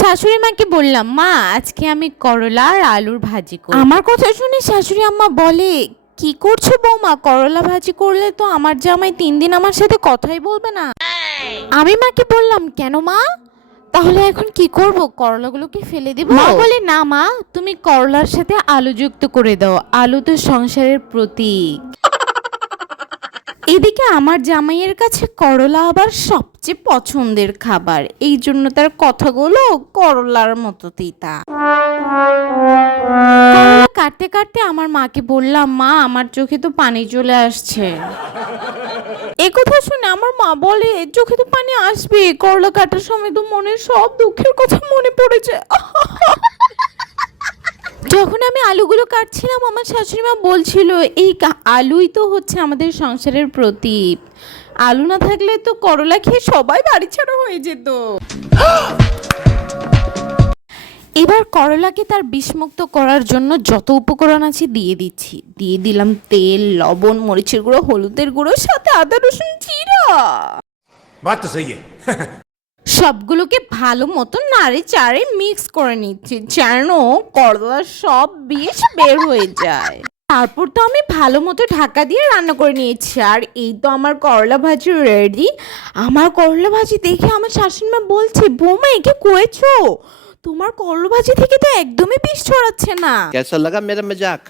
শাশুড়ি মাকে বললাম, মা আজকে আমি করলা আর আলুর ভাজি করব। আমার কথা শুনে শাশুড়ি আম্মা বলে, কি করছো বৌমা? করলা ভাজি করলে তো আমার জামাই 3 দিন আমার সাথে কথাই বলবে না। আমি মাকে বললাম, কেন মা? তাহলে এখন কি করব? করলাগুলো কি ফেলে দিব? মা বলে, না মা, তুমি করলার সাথে আলু যুক্ত করে দাও, আলু তো সংসারের প্রতীক। এদিকে আমার জামাইয়ের কাছে করলা আবার সবচেয়ে পছন্দের খাবার, এই জন্য তার কথাগুলো করলার মতো তিতা। করলা কাটতে কাটতে আমার মাকে বললাম, মা আমার চোখে তো পানি চলে আসছে। এ কথা শুনে আমার মা বলে, চোখে তো পানি আসবে, করলা কাটার সময় তো মনের সব দুঃখের কথা মনে পড়েছে। যখন আমি আলুগুলো কাটছিলাম আমার শাশুড়ি মা বলছিল, এই আলুই তো হচ্ছে আমাদের সংসারের প্রতীক, আলু না থাকলে তো করলা খেয়ে সবাই বাড়ি ছাড়া হয়ে যেত। এবার করলাকে তার বিষমুক্ত করার জন্য যত উপকরণ আছে দিয়ে দিচ্ছি। দিয়ে দিলাম তেল, লবণ, মরিচের গুঁড়ো, হলুদের গুঁড়ো, সাথে আদা রসুন জিরা। बात तो सही है। সবগুলোকে ভালো মতো নাড়ে চাড়ে মিক্স করে নিচ্ছি যেন করলার সব বিষ বের হয়ে যায়। তারপর তো আমি ভালো মতো ঢাকা দিয়ে রান্না করে নিয়েছি, আর এই তো আমার করলা ভাজি রেডি। আমার করলা ভাজি দেখে আমার শাশুড়ি মা বলছে, বৌমা একে করেছো? তোমার করলা ভাজি থেকে তো একদমই বিষ ছড়াচ্ছে না। कैसा लगा मेरा मजाक?